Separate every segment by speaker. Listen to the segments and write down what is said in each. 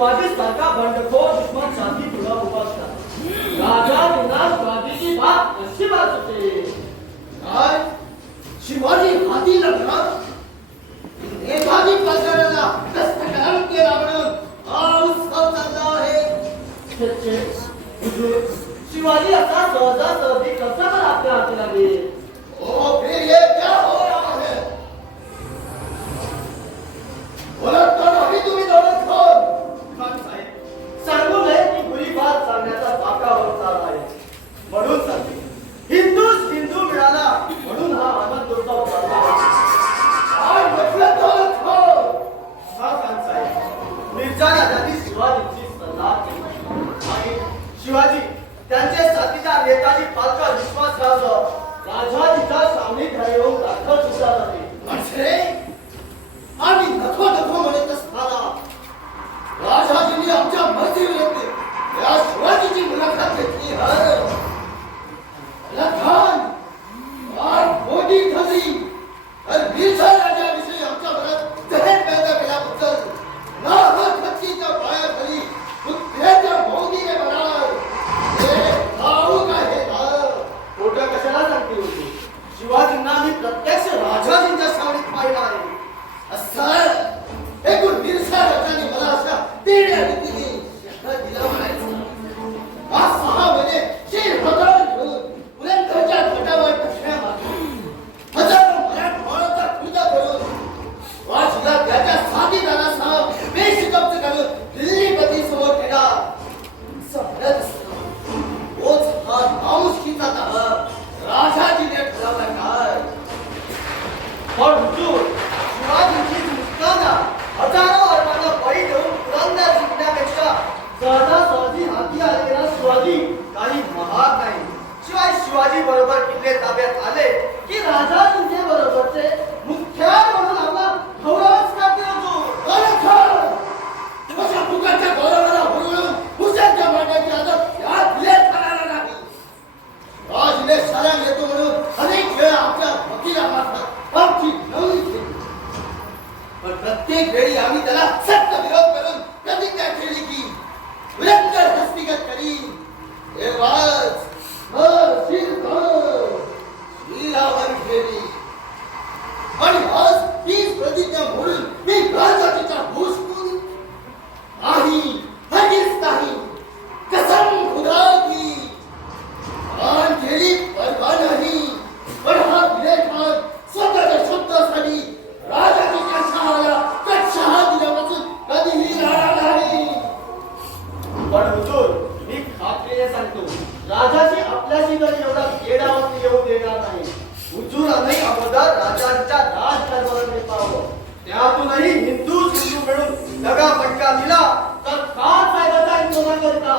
Speaker 1: स्वादिष्ट का बंडखोर दुश्मन शांति पूरा उपस्थ था राजा विनाश गांधी की बात अच्छी बात होती है।
Speaker 2: शिवाजी हाथी लड़ना एकाधी पसरला कष्टकरण के रावण और उसका सदा है।
Speaker 1: सच्चे शिवाजी असा सौदा सौदी कब तक आपके हाथ लगे?
Speaker 2: ओ फिर ये क्या हो रहा है? बोला
Speaker 1: पण हुजूर शिवाजींची मुस्ताना हजारो अरबांना बळी देऊन पुरंदर जिंकण्यापेक्षा सहजासहजी हाती आलेला शिवाजी काही शिवाय शिवाजी बरोबर किल्ले ताब्यात आले की राजा
Speaker 2: प्रत्येक वेळी आम्ही त्याला सक्त विरोध करून प्रतिज्ञा केली की विरंकर हस्तिगत करीन. हे
Speaker 1: त्यातूनही हिंदू हिंदू मिळून दगा फटका दिला तर का साहेबांचा हिंदोना करता.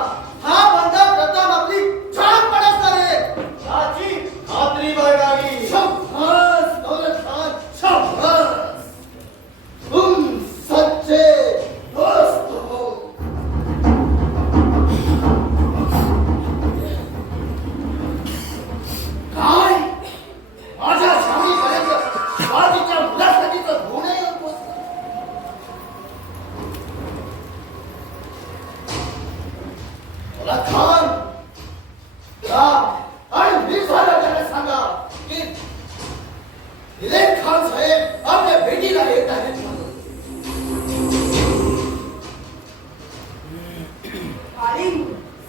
Speaker 3: जाणीव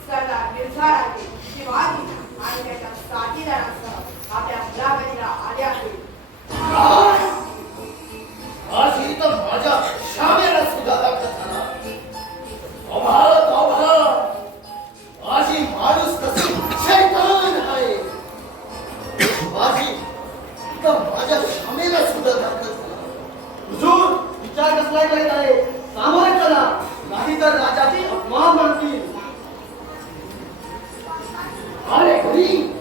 Speaker 3: सरदार मिरझाराने शिवाजी आणि त्याच्या साथीदारांसह आपल्या मुलाखतीला आले आहेत
Speaker 2: आज ही तर माझ्या शामेला सुद्धा दाखल झाला अभाळ अभाळ आज ही माणूस कसे शैतान आहे माझी तर माझ्या शामेला सुद्धा दाखल झाला
Speaker 1: हुजूर विचार कसला करत आहे
Speaker 2: fim